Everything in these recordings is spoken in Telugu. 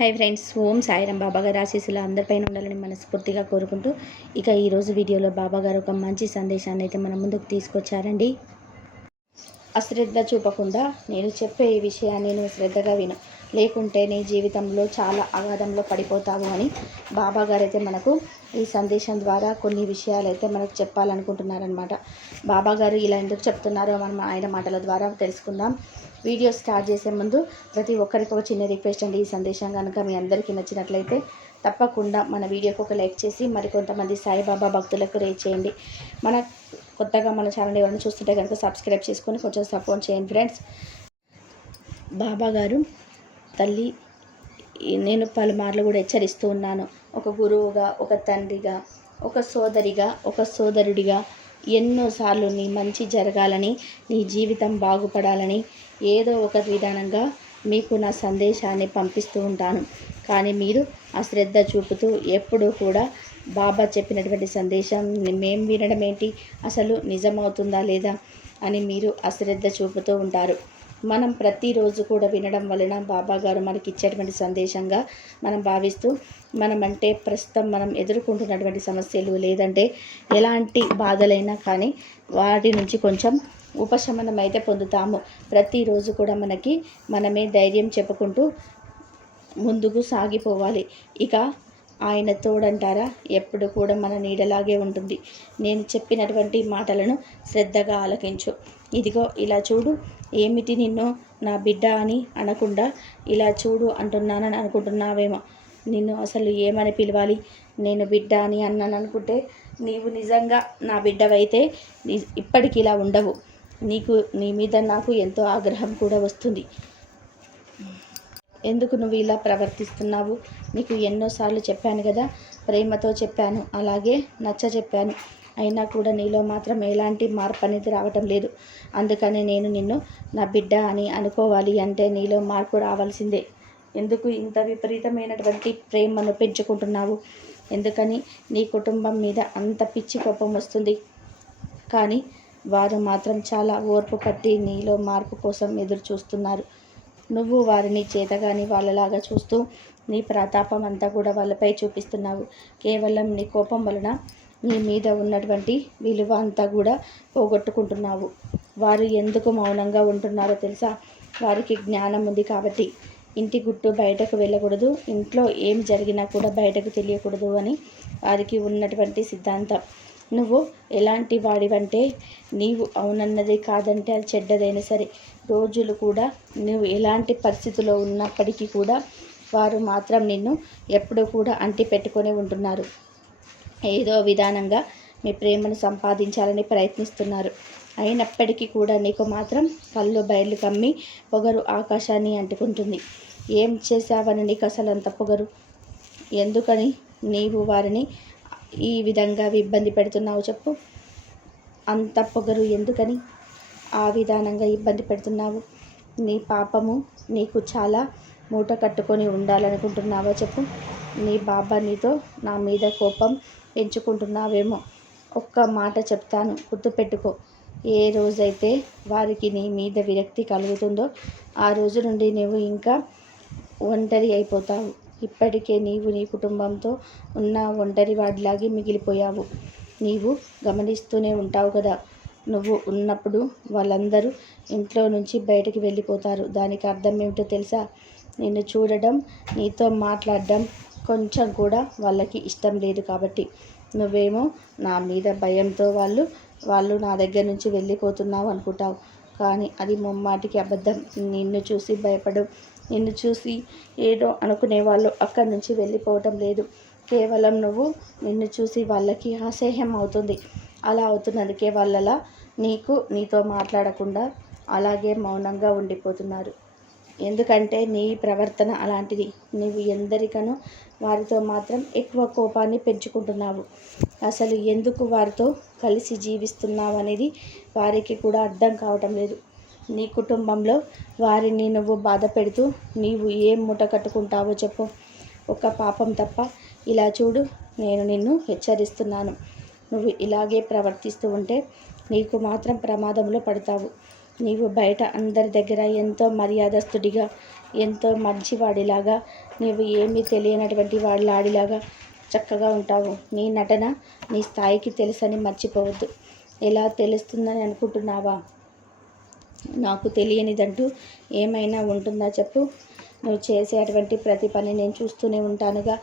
హై ఫ్రెండ్స్ ఓం సాయిరం బాబాగారు ఆశీస్సులు అందరిపైన ఉండాలని మనస్ఫూర్తిగా కోరుకుంటూ ఇక ఈరోజు వీడియోలో బాబా గారు ఒక మంచి సందేశాన్ని అయితే మన ముందుకు తీసుకొచ్చారండి. అశ్రద్ధ చూపకుండా నేను చెప్పే ఈ విషయాన్ని నువ్వు శ్రద్ధగా విను. లేకుంటే నీ జీవితంలో చాలా అగాధంలో పడిపోతావు అని బాబా గారు అయితే మనకు ఈ సందేశం ద్వారా కొన్ని విషయాలు అయితే మనకు చెప్పాలనుకుంటున్నారనమాట బాబా గారు ఇలా ఎందుకు చెప్తున్నారో మనం ఆయన మాటల ద్వారా తెలుసుకుందాం. వీడియో స్టార్ట్ చేసే ముందు ప్రతి ఒక్కరికి ఒక చిన్న రిక్వెస్ట్ అండి. ఈ సందేశం కనుక మీ అందరికీ నచ్చినట్లయితే తప్పకుండా మన వీడియోకి ఒక లైక్ చేసి మరికొంతమంది సాయిబాబా భక్తులకు రేట్ చేయండి. మన కొత్తగా మన ఛానల్ ఎవరైనా చూస్తుంటే కనుక సబ్స్క్రైబ్ చేసుకొని కొంచెం సపోర్ట్ చేయండి ఫ్రెండ్స్. బాబా గారు తల్లి నేను పలుమార్లు కూడా హెచ్చరిస్తూ ఉన్నాను. ఒక గురువుగా ఒక తండ్రిగా ఒక సోదరిగా ఒక సోదరుడిగా ఎన్నోసార్లు నీ మంచి జరగాలని నీ జీవితం బాగుపడాలని ఏదో ఒక విధానంగా మీకు నా సందేశాన్ని పంపిస్తూ ఉంటాను. కానీ మీరు అశ్రద్ధ చూపుతూ ఎప్పుడూ కూడా బాబా చెప్పినటువంటి సందేశం మేము వినడం ఏంటి అసలు నిజమవుతుందా లేదా? అని మీరు అశ్రద్ధ చూపుతూ ఉంటారు. మనం ప్రతిరోజు కూడా వినడం వలన బాబా గారు మనకి ఇచ్చేటువంటి సందేశంగా మనం భావిస్తూ మనం అంటే ప్రస్తుతం మనం ఎదుర్కొంటున్నటువంటి సమస్యలు లేదంటే ఎలాంటి బాధలైనా కానీ వాటి నుంచి కొంచెం ఉపశమనం అయితే పొందుతాము. ప్రతిరోజు కూడా మనకి మనమే ధైర్యం చెప్పుకుంటూ ముందుకు సాగిపోవాలి. ఇక ఆయన తోడంటారా? ఎప్పుడు కూడా మన నీడలాగే ఉంటుంది. నేను చెప్పినటువంటి మాటలను శ్రద్ధగా ఆలకించు. ఇదిగో ఇలా చూడు. ఏమిటి నిన్ను నా బిడ్డ అని అనకుండా ఇలా చూడు అంటున్నానని అనుకుంటున్నావేమో. నిన్ను అసలు ఏమని పిలవాలి? నేను బిడ్డ అని అన్నాను అనుకుంటే నీవు నిజంగా నా బిడ్డవైతే ఇప్పటికి ఇలా ఉండవు. నీకు నీ మీద నాకు ఎంతో ఆగ్రహం కూడా వస్తుంది. ఎందుకు నువ్వు ఇలా ప్రవర్తిస్తున్నావు? నీకు ఎన్నోసార్లు చెప్పాను కదా ప్రేమతో చెప్పాను అలాగే నచ్చ చెప్పాను అయినా కూడా నీలో మాత్రం ఎలాంటి మార్పు అనేది రావటం లేదు. అందుకని నేను నిన్ను నా బిడ్డ అని అనుకోవాలి అంటే నీలో మార్పు రావాల్సిందే. ఎందుకు ఇంత విపరీతమైనటువంటి ప్రేమను పెంచుకుంటున్నావు? ఎందుకని నీ కుటుంబం మీద అంత పిచ్చి కోపం వస్తుంది? కానీ వారు మాత్రం చాలా ఓర్పు పట్టి నీలో మార్పు కోసం ఎదురు చూస్తున్నారు. నువ్వు వారిని చేతగాని వాళ్ళలాగా చూస్తూ నీ ప్రతాపం అంతా కూడా వాళ్ళపై చూపిస్తున్నావు. కేవలం నీ కోపం వలన నీ మీద ఉన్నటువంటి విలువ అంతా కూడా పోగొట్టుకుంటున్నావు. వారు ఎందుకు మౌనంగా ఉంటున్నారో తెలుసా? వారికి జ్ఞానం ఉంది కాబట్టి ఇంటి గుట్టు బయటకు వెళ్ళకూడదు ఇంట్లో ఏం జరిగినా కూడా బయటకు తెలియకూడదు అని వారికి ఉన్నటువంటి సిద్ధాంతం. నువ్వు ఎలాంటి వాడివంటే నీవు అవునన్నది కాదంటే అది చెడ్డదైనా సరే రోజులు కూడా నువ్వు ఎలాంటి పరిస్థితిలో ఉన్నప్పటికీ కూడా వారు మాత్రం నిన్ను ఎప్పుడూ కూడా అంటి పెట్టుకొని ఉంటున్నారు. ఏదో విధానంగా మీ ప్రేమను సంపాదించాలని ప్రయత్నిస్తున్నారు. అయినప్పటికీ కూడా నీకు మాత్రం కళ్ళు బయలు కమ్మి పొగరు ఆకాశాన్ని అంటుకుంటుంది. ఏం చేశావని నీకు అసలు అంత పొగరు? ఎందుకని నీవు వారిని ఈ విధంగా ఇబ్బంది పెడుతున్నావు చెప్పు. అంత పొగరు ఎందుకని ఆ విధానంగా ఇబ్బంది పెడుతున్నావు? నీ పాపము నీకు చాలా మూట కట్టుకొని ఉండాలనుకుంటున్నావా చెప్పు. నీ బాబా నీతో నా మీద కోపం పెంచుకుంటున్నావేమో ఒక్క మాట చెప్తాను గుర్తుపెట్టుకో. ఏ రోజైతే వారికి నీ మీద విరక్తి కలుగుతుందో ఆ రోజు నుండి నువ్వు ఇంకా ఒంటరి అయిపోతావు. ఇప్పటికే నీవు నీ కుటుంబంతో ఉన్న ఒంటరి వాడిలాగే మిగిలిపోయావు. నీవు గమనిస్తూనే ఉంటావు కదా నువ్వు ఉన్నప్పుడు వాళ్ళందరూ ఇంట్లో నుంచి బయటకు వెళ్ళిపోతారు. దానికి అర్థం ఏమిటో తెలుసా? నిన్ను చూడడం నీతో మాట్లాడడం కొంచెం కూడా వాళ్ళకి ఇష్టం లేదు కాబట్టి. నువ్వేమో నా మీద భయంతో వాళ్ళు వాళ్ళు నా దగ్గర నుంచి వెళ్ళిపోతున్నావు అనుకుంటావు. కానీ అది ముమ్మాటికి అబద్ధం. నిన్ను చూసి భయపడు నిన్ను చూసి ఏదో అనుకునే వాళ్ళు అక్కడి నుంచి వెళ్ళిపోవటం లేదు. కేవలం నువ్వు నిన్ను చూసి వాళ్ళకి అసహ్యం అవుతుంది. అలా అవుతున్నందుకే వాళ్ళలా నీకు నీతో మాట్లాడకుండా అలాగే మౌనంగా ఉండిపోతున్నారు. ఎందుకంటే నీ ప్రవర్తన అలాంటిది. నువ్వు ఎందరికనో వారితో మాత్రం ఎక్కువ కోపాన్ని పెంచుకుంటున్నావు. అసలు ఎందుకు వారితో కలిసి జీవిస్తున్నావు అనేది వారికి కూడా అర్థం కావటం లేదు. నీ కుటుంబంలో వారిని నువ్వు బాధ పెడుతూ నీవు ఏం మూట కట్టుకుంటావో చెప్పు. ఒక పాపం తప్ప. ఇలా చూడు నేను నిన్ను హెచ్చరిస్తున్నాను. నువ్వు ఇలాగే ప్రవర్తిస్తూ ఉంటే నీకు మాత్రం ప్రమాదంలో పడతావు. నీవు బయట అందరి దగ్గర ఎంతో మర్యాదస్తుడిగా ఎంతో మంచివాడిలాగా నీవు ఏమీ తెలియనటువంటి వాడిలాడిలాగా చక్కగా ఉంటావు. నీ నటన నీ స్థాయికి తెలుసని మర్చిపోవద్దు. ఎలా తెలుస్తుందని అనుకుంటున్నావా? నాకు తెలియనిదంటూ ఏమైనా ఉంటుందా చెప్పు. నువ్వు చేసేటువంటి ప్రతి పని నేను చూస్తూనే ఉంటానుగా.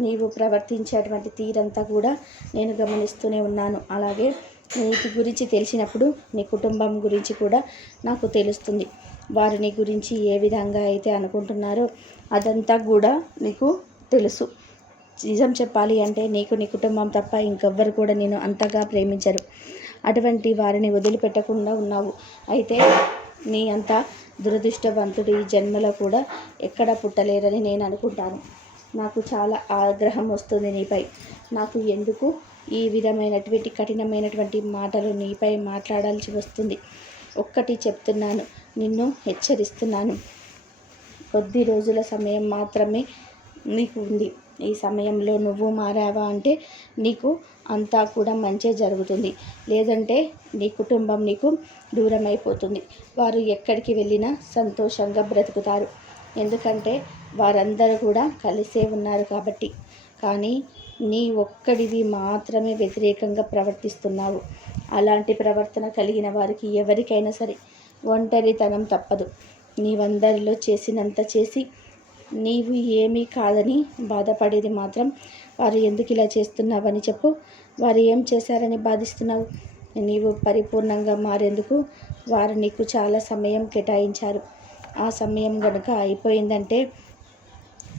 నీవు ప్రవర్తించేటువంటి తీరంతా కూడా నేను గమనిస్తూనే ఉన్నాను. అలాగే నీటి గురించి తెలిసినప్పుడు నీ కుటుంబం గురించి కూడా నాకు తెలుస్తుంది. వారు నీ గురించి ఏ విధంగా అయితే అనుకుంటున్నారో అదంతా కూడా నీకు తెలుసు. నిజం చెప్పాలి అంటే నీకు నీ కుటుంబం తప్ప ఇంకెవ్వరు కూడా నేను అంతగా ప్రేమించరు. అటువంటి వారిని వదిలిపెట్టకుండా ఉన్నావు. అయితే నీ అంత దురదృష్టవంతుడు ఈ జన్మలో కూడా ఎక్కడ పుట్టలేరని నేను అనుకుంటాను. నాకు చాలా ఆగ్రహం వస్తుంది నీపై. నాకు ఎందుకు ఈ విధమైనటువంటి కఠినమైనటువంటి మాటలు నీపై మాట్లాడాల్సి వస్తుంది? ఒక్కటి చెప్తున్నాను నిన్ను హెచ్చరిస్తున్నాను. కొద్ది రోజుల సమయం మాత్రమే నీకు ఉంది. ఈ సమయంలో నువ్వు మారావా అంటే నీకు అంతా కూడా మంచే జరుగుతుంది. లేదంటే నీ కుటుంబం నీకు దూరం అయిపోతుంది వారు ఎక్కడికి వెళ్ళినా సంతోషంగా బ్రతుకుతారు. ఎందుకంటే వారందరూ కూడా కలిసే ఉన్నారు కాబట్టి. కానీ నీ ఒక్కడివి మాత్రమే వ్యతిరేకంగా ప్రవర్తిస్తున్నావు. అలాంటి ప్రవర్తన కలిగిన వారికి ఎవరికైనా సరే ఒంటరితనం తప్పదు. నీవందరిలో చేసినంత చేసి నీవు ఏమీ కాదని బాధపడేది మాత్రం వారు ఎందుకు ఇలా చేస్తున్నావని చెప్పు. వారు ఏం చేశారని బాధిస్తున్నావు? నీవు పరిపూర్ణంగా మారేందుకు వారు నీకు చాలా సమయం కేటాయించారు. ఆ సమయం కనుక అయిపోయిందంటే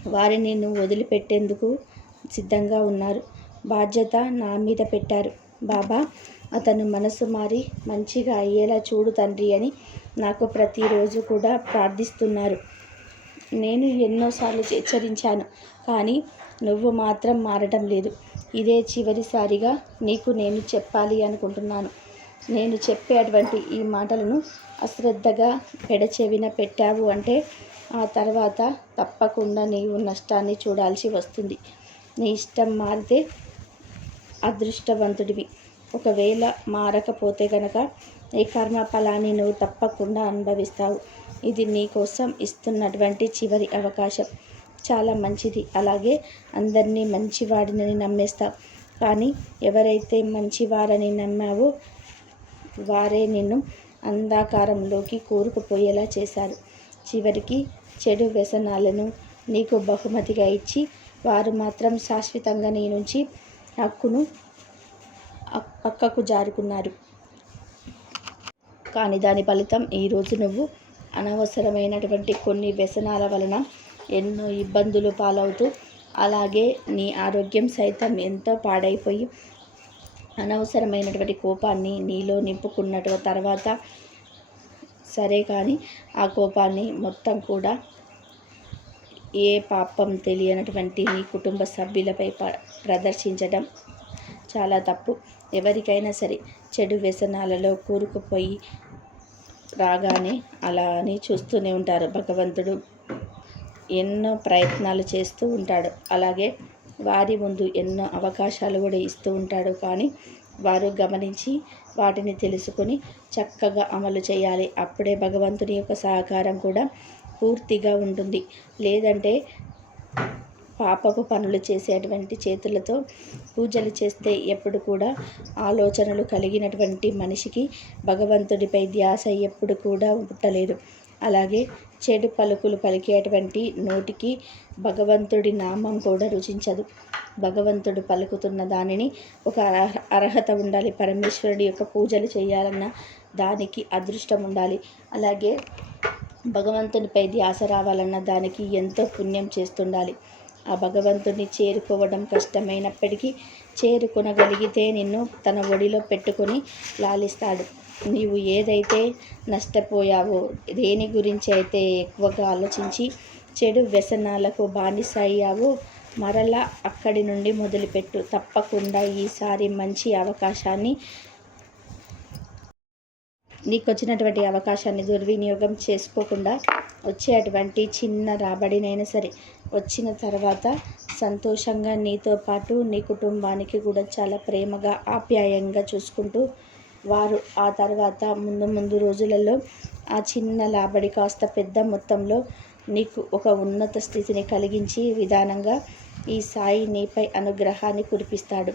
వారిని నువ్వు వదిలిపెట్టేందుకు సిద్ధంగా ఉన్నారు. బాధ్యత నా మీద పెట్టారు. బాబా అతను మనసు మారి మంచిగా అయ్యేలా చూడు తండ్రి అని నాకు ప్రతిరోజు కూడా ప్రార్థిస్తున్నారు. నేను ఎన్నోసార్లు హెచ్చరించాను కానీ నువ్వు మాత్రం మారటం లేదు. ఇదే చివరిసారిగా నీకు నేను చెప్పాలి అనుకుంటున్నాను. నేను చెప్పేటువంటి ఈ మాటలను అశ్రద్ధగా పెడచెవిన పెట్టావు అంటే ఆ తర్వాత తప్పకుండా నీవు నష్టాన్ని చూడాల్సి వస్తుంది. నీ ఇష్టం మారితే అదృష్టవంతుడివి. ఒకవేళ మారకపోతే గనక ఈ కర్మ ఫలాన్ని నువ్వు తప్పకుండా అనుభవిస్తావు. ఇది నీ కోసం ఇస్తున్నటువంటి చివరి అవకాశం. చాలా మంచిది. అలాగే అందరినీ మంచివాడినని నమ్మేస్తావు. కానీ ఎవరైతే మంచివారని నమ్మావో వారే నిన్ను అంధాకారంలోకి కూరుకుపోయేలా చేశారు. చివరికి చెడు వ్యసనాలను నీకు బహుమతిగా ఇచ్చి వారు మాత్రం శాశ్వతంగా నీ నుంచి హక్కును పక్కకు జారుకున్నారు. కానీ దాని ఫలితం ఈరోజు నువ్వు అనవసరమైనటువంటి కొన్ని వ్యసనాల వలన ఎన్నో ఇబ్బందులు పాలవుతూ అలాగే నీ ఆరోగ్యం సైతం ఎంతో పాడైపోయి అనవసరమైనటువంటి కోపాన్ని నీలో నింపుకున్నట్టు తర్వాత సరే కానీ ఆ కోపాన్ని మొత్తం కూడా ఏ పాపం తెలియనటువంటి నీ కుటుంబ సభ్యులపై ప్రదర్శించడం చాలా తప్పు. ఎవరికైనా సరే చెడు వ్యసనాలలో కూరుకుపోయి రాగానే అలా అని చూస్తూనే ఉంటారు భగవంతుడు. ఎన్నో ప్రయత్నాలు చేస్తూ ఉంటాడు. అలాగే వారి ముందు ఎన్నో అవకాశాలు కూడా ఇస్తూ ఉంటాడు. కానీ వారు గమనించి వాటిని తెలుసుకొని చక్కగా అమలు చేయాలి. అప్పుడే భగవంతుని యొక్క సహకారం కూడా పూర్తిగా ఉంటుంది. లేదంటే పాపపు పనులు చేసేటువంటి చేతులతో పూజలు చేస్తే ఎప్పుడు కూడా ఆలోచనలు కలిగినటువంటి మనిషికి భగవంతుడిపై ధ్యాస ఎప్పుడు కూడా పుట్టలేదు అలాగే చెడు పలుకులు పలికేటువంటి నోటికి భగవంతుడి నామం కూడా రుచించదు. భగవంతుడు పలుకుతున్న దానిని ఒక అర్హత ఉండాలి. పరమేశ్వరుడి యొక్క పూజలు చేయాలన్న దానికి అదృష్టం ఉండాలి. అలాగే భగవంతునిపై ధ్యాస రావాలన్న దానికి ఎంతో పుణ్యం చేస్తుండాలి. ఆ భగవంతుని చేరుకోవడం కష్టమైనప్పటికీ చేరుకొనగలిగితే నిన్ను తన ఒడిలో పెట్టుకొని లాలిస్తాడు. నీవు ఏదైతే నష్టపోయావో దేని గురించి అయితే ఎక్కువగా ఆలోచించి చెడు వ్యసనాలకు బానిస అయ్యావో మరలా అక్కడి నుండి మొదలుపెట్టు. తప్పకుండా ఈసారి మంచి అవకాశాన్ని నీకు వచ్చినటువంటి అవకాశాన్ని దుర్వినియోగం చేసుకోకుండా వచ్చే అటువంటి చిన్న రాబడినైనా సరే వచ్చిన తర్వాత సంతోషంగా నీతో పాటు నీ కుటుంబానికి కూడా చాలా ప్రేమగా ఆప్యాయంగా చూసుకుంటూ వారు ఆ తర్వాత ముందు ముందు రోజులలో ఆ చిన్న రాబడి కాస్త పెద్ద మొత్తంలో నీకు ఒక ఉన్నత స్థితిని కలిగించి విధానంగా ఈ సాయి నీపై అనుగ్రహాన్ని కురిపిస్తాడు.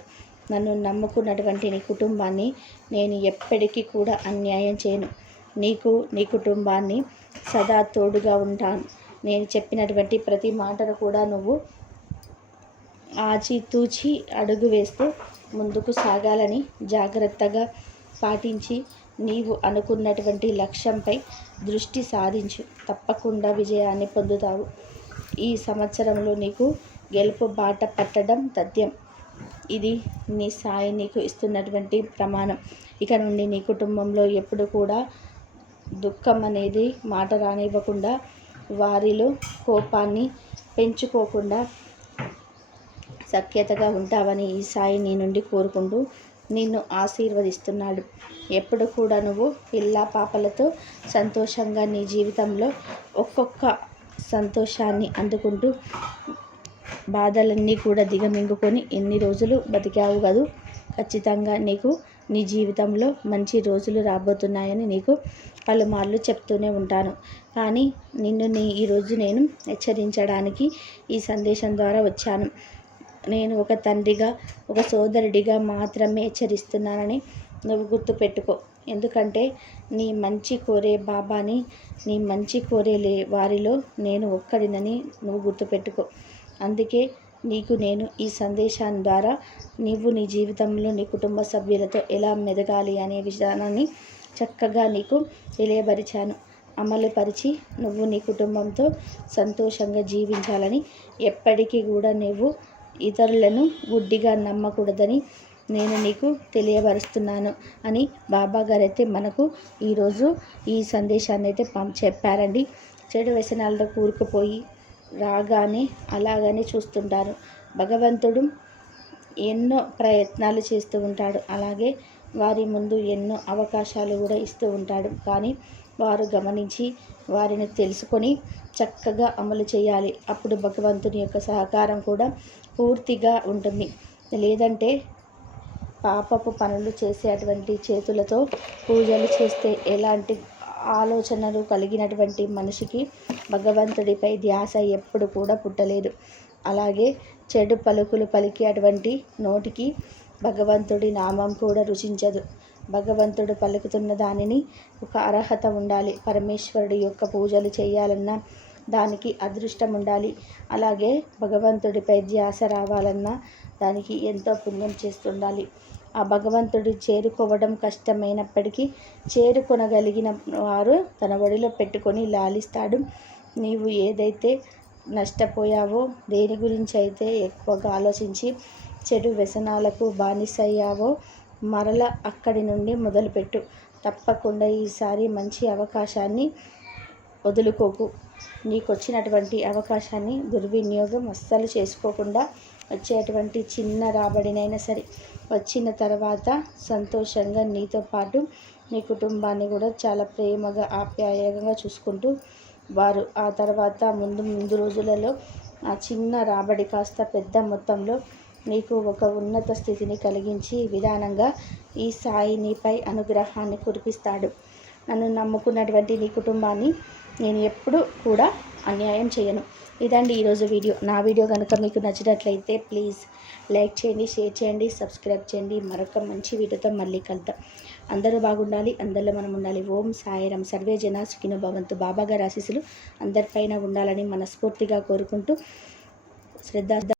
నన్ను నమ్ముకున్నటువంటి నీ కుటుంబాన్ని నేను ఎప్పటికీ కూడా అన్యాయం చేయను. నీకు నీ కుటుంబాన్ని సదా తోడుగా ఉంటాను. నేను చెప్పినటువంటి ప్రతి మాటను కూడా నువ్వు ఆచితూచి అడుగు వేస్తూ ముందుకు సాగాలని జాగ్రత్తగా పాటించి నీవు అనుకున్నటువంటి లక్ష్యంపై దృష్టి సాధించు తప్పకుండా విజయాన్ని పొందుతావు. ఈ సంవత్సరంలో నీకు గెలుపు బాట పట్టడం తథ్యం. ఇది నీ సాయి నీకు ఇస్తున్నటువంటి ప్రమాణం. ఇక నుండి నీ కుటుంబంలో ఎప్పుడు కూడా దుఃఖం అనేది మాట రానివ్వకుండా వారిలో కోపాన్ని పెంచుకోకుండా సఖ్యతగా ఉంటావని ఈ సాయి నీ నుండి కోరుకుంటూ నిన్ను ఆశీర్వదిస్తున్నాడు. ఎప్పుడు కూడా నువ్వు పిల్లా పాపలతో సంతోషంగా నీ జీవితంలో ఒక్కొక్క సంతోషాన్ని అందుకుంటూ బాధలన్నీ కూడా దిగమింగుకొని ఎన్ని రోజులు బతికావు కదూ? ఖచ్చితంగా నీకు నీ జీవితంలో మంచి రోజులు రాబోతున్నాయని నీకు పలుమార్లు చెప్తూనే ఉంటాను. కానీ నిన్ను నీ ఈరోజు నేను హెచ్చరించడానికి ఈ సందేశం ద్వారా వచ్చాను. నేను ఒక తండ్రిగా ఒక సోదరుడిగా మాత్రమే హెచ్చరిస్తున్నానని నువ్వు గుర్తుపెట్టుకో. ఎందుకంటే నీ మంచి కోరే బాబాని నీ మంచి కోరే లే వారిలో నేను ఒక్కడినని నువ్వు గుర్తుపెట్టుకో. అందుకే నీకు నేను ఈ సందేశాన్ని ద్వారా నీవు నీ జీవితంలో నీ కుటుంబ సభ్యులతో ఎలా మెదగాలి అనే విధానాన్ని చక్కగా నీకు తెలియపరిచాను. అమలుపరిచి నువ్వు నీ కుటుంబంతో సంతోషంగా జీవించాలని ఎప్పటికీ కూడా నువ్వు ఇతరులను గుడ్డిగా నమ్మకూడదని నేను నీకు తెలియపరుస్తున్నాను అని బాబా గారు అయితే మనకు ఈరోజు ఈ సందేశాన్ని అయితే పం చెప్పారండి. చెడు వ్యసనాలతో కూరుకుపోయి రాగానే అలాగనే చూస్తుంటారు. భగవంతుడు ఎన్నో ప్రయత్నాలు చేస్తూ ఉంటాడు. అలాగే వారి ముందు ఎన్నో అవకాశాలు కూడా ఇస్తూ ఉంటాడు. కానీ వారు గమనించి వారిని తెలుసుకొని చక్కగా అమలు చేయాలి. అప్పుడు భగవంతుని యొక్క సహకారం కూడా పూర్తిగా ఉంటుంది. లేదంటే పాపపు పనులు చేసేటువంటి చేతులతో పూజలు చేస్తే ఎలాంటి ఆలోచనలు కలిగినటువంటి మనిషికి భగవంతుడిపై ధ్యాస ఎప్పుడు కూడా పుట్టలేదు. అలాగే చెడు పలుకులు పలికేటువంటి నోటికి భగవంతుడి నామం కూడా రుచించదు. భగవంతుడు పలుకుతున్న దానిని ఒక అర్హత ఉండాలి. పరమేశ్వరుడి యొక్క పూజలు చేయాలన్నా దానికి అదృష్టం ఉండాలి. అలాగే భగవంతుడిపై ధ్యాస రావాలన్నా దానికి ఎంతో పుణ్యం చేస్తుండాలి. ఆ భగవంతుడు చేరుకోవడం కష్టమైనప్పటికీ చేరుకొనగలిగిన వారు తన ఒడిలో పెట్టుకొని లాలిస్తాడు. నీవు ఏదైతే నష్టపోయావో దేని గురించి అయితే ఎక్కువగా ఆలోచించి చెడు వ్యసనాలకు బానిసయ్యావో మరల అక్కడి నుండి మొదలుపెట్టు. తప్పకుండా ఈసారి మంచి అవకాశాన్ని వదులుకోకు. నీకు వచ్చినటువంటి అవకాశాన్ని దుర్వినియోగం అస్సలు చేసుకోకుండా వచ్చేటువంటి చిన్న రాబడినైనా సరే వచ్చిన తర్వాత సంతోషంగా నీతో పాటు నీ కుటుంబాన్ని కూడా చాలా ప్రేమగా ఆప్యాయంగా చూసుకుంటూ వారు ఆ తర్వాత ముందు ముందు రోజులలో ఆ చిన్న రాబడి కాస్త పెద్ద మొత్తంలో నీకు ఒక ఉన్నత స్థితిని కలిగించి విధానంగా ఈ సాయి నీపై అనుగ్రహాన్ని కురిపిస్తాడు. నన్ను నమ్ముకున్నటువంటి నీ కుటుంబాన్ని నేను ఎప్పుడు కూడా అన్యాయం చేయను. ఇదండి ఈరోజు వీడియో. నా వీడియో కనుక మీకు నచ్చినట్లయితే ప్లీజ్ లైక్ చేయండి షేర్ చేయండి సబ్స్క్రైబ్ చేయండి. మరొక మంచి వీడియోతో మళ్ళీ కలుద్దాం. అందరూ బాగుండాలి అందరిలో మనం ఉండాలి. ఓం సాయిరం. సర్వే జన సుఖిన భవంతు. బాబాగారి ఆశీస్సులు అందరిపైన ఉండాలని మనస్ఫూర్తిగా కోరుకుంటూ శ్రద్ధ